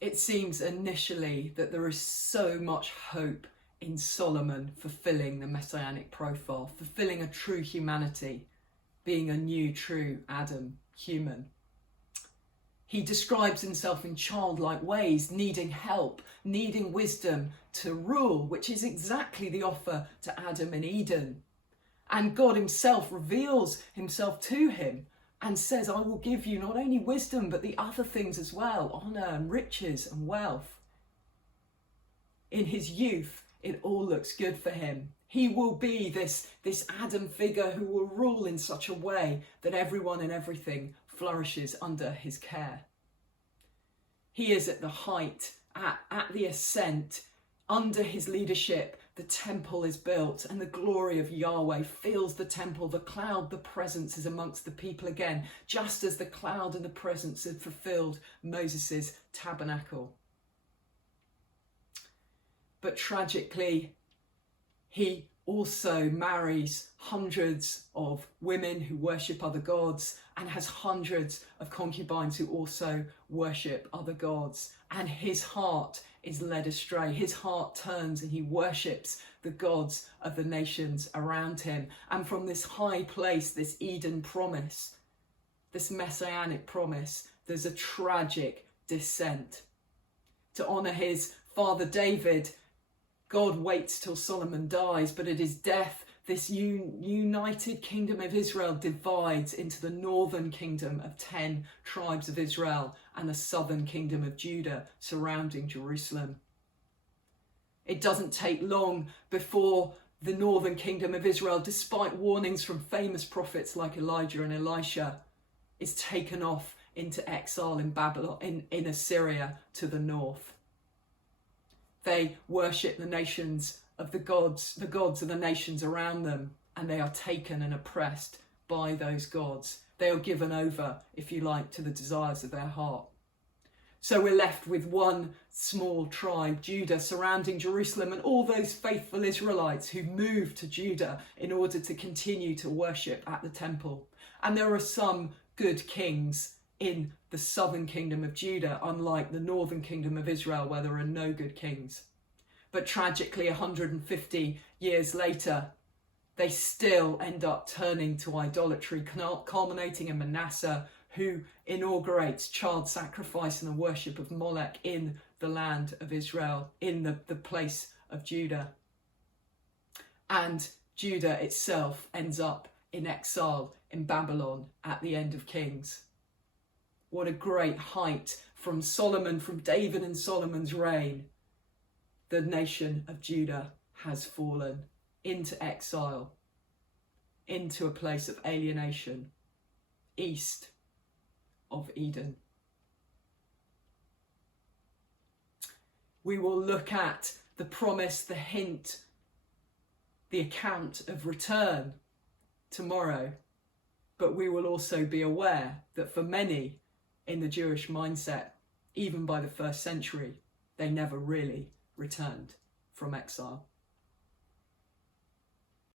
It seems initially that there is so much hope in Solomon fulfilling the messianic profile, fulfilling a true humanity, being a new true Adam human. He describes himself in childlike ways, needing help, needing wisdom to rule, which is exactly the offer to Adam in Eden. And God himself reveals himself to him and says, I will give you not only wisdom, but the other things as well, honour and riches and wealth. In his youth, it all looks good for him. He will be this Adam figure who will rule in such a way that everyone and everything flourishes under his care. He is at the height, at the ascent. Under his leadership, the temple is built and the glory of Yahweh fills the temple. The cloud, the presence, is amongst the people again, just as the cloud and the presence had fulfilled Moses' tabernacle. But tragically, he also marries hundreds of women who worship other gods and has hundreds of concubines who also worship other gods. And his heart is led astray. His heart turns and he worships the gods of the nations around him. And from this high place, this Eden promise, this messianic promise, there's a tragic descent. To honour his father David, God waits till Solomon dies, but at his death, this united kingdom of Israel divides into the northern kingdom of 10 tribes of Israel and the southern kingdom of Judah surrounding Jerusalem. It doesn't take long before the northern kingdom of Israel, despite warnings from famous prophets like Elijah and Elisha, is taken off into exile in Babylon, in Assyria to the north. They worship the nations of the gods of the nations around them, and they are taken and oppressed by those gods. They are given over, if you like, to the desires of their heart. So we're left with one small tribe, Judah, surrounding Jerusalem, and all those faithful Israelites who moved to Judah in order to continue to worship at the temple. And there are some good kings in the southern kingdom of Judah, unlike the northern kingdom of Israel, where there are no good kings. But tragically, 150 years later, they still end up turning to idolatry, culminating in Manasseh, who inaugurates child sacrifice and the worship of Molech in the land of Israel, in the place of Judah. And Judah itself ends up in exile in Babylon at the end of Kings. What a great height from Solomon, from David and Solomon's reign. The nation of Judah has fallen into exile, into a place of alienation, east of Eden. We will look at the promise, the hint, the account of return tomorrow, but we will also be aware that for many in the Jewish mindset, even by the first century, they never really returned from exile.